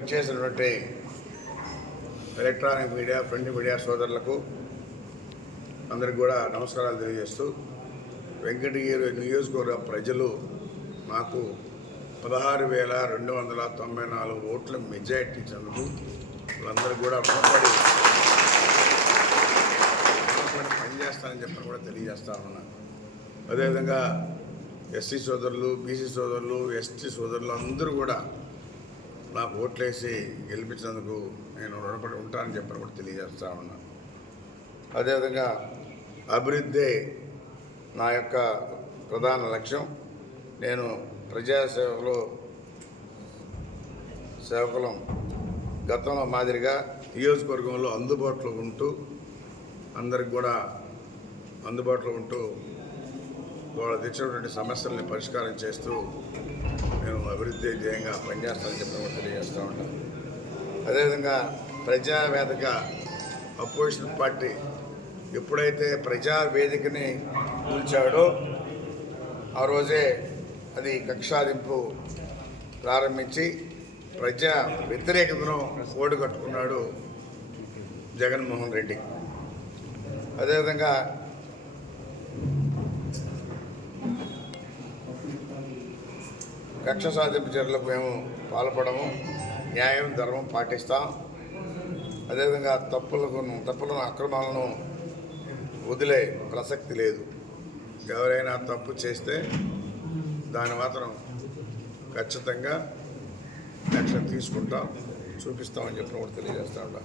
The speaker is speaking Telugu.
చేసినటువంటి ఎలక్ట్రానిక్ మీడియా ప్రింట్ మీడియా సోదరులకు అందరికి కూడా నమస్కారాలు తెలియజేస్తూ వెంకటగిరి నియోజకవర్గ ప్రజలు మాకు పదహారు వేల రెండు వందల తొంభై నాలుగు ఓట్ల మెజార్టీ ఇచ్చినందుకు వాళ్ళందరూ కూడా రుణపడి రుణపడి పనిచేస్తానని చెప్పని కూడా తెలియజేస్తా ఉన్నాను అదేవిధంగా ఎస్సీ సోదరులు బీసీ సోదరులు ఎస్టీ సోదరులు అందరూ కూడా నాకు ఓట్లేసి గెలిపించినందుకు నేను రుణపడి ఉంటానని చెప్పని కూడా తెలియజేస్తా ఉన్నాను అదేవిధంగా అభివృద్ధి నా యొక్క ప్రధాన లక్ష్యం. నేను ప్రజాసేవలో సేవకులం గతంలో మాదిరిగా నియోజకవర్గంలో అందుబాటులో ఉంటూ అందరికి కూడా అందుబాటులో ఉంటూ వాళ్ళు తెచ్చినటువంటి సమస్యల్ని పరిష్కారం చేస్తూ నేను అభివృద్ధి ధ్యేయంగా పనిచేస్తానని చెప్పి కూడా తెలియజేస్తూ ఉంటాను అదేవిధంగా ప్రజావేదిక అపోజిషన్ పార్టీ ఎప్పుడైతే ప్రజావేదికని కూల్చాడో ఆ రోజే అది కక్షాదింపు ప్రారంభించి ప్రజా వ్యతిరేకతను ఓటు కట్టుకున్నాడు జగన్మోహన్ రెడ్డి. అదేవిధంగా కక్ష సాధింపు చర్యలకు మేము పాల్పడము న్యాయం ధర్మం పాటిస్తాం. అదేవిధంగా తప్పులకు తప్పులను అక్రమాలను వదిలే ప్రసక్తి లేదు. ఎవరైనా తప్పు చేస్తే దాని మాత్రం ఖచ్చితంగా యాక్షన్ తీసుకుంటాం చూపిస్తామని చెప్పి కూడా తెలియజేస్తా ఉంటాం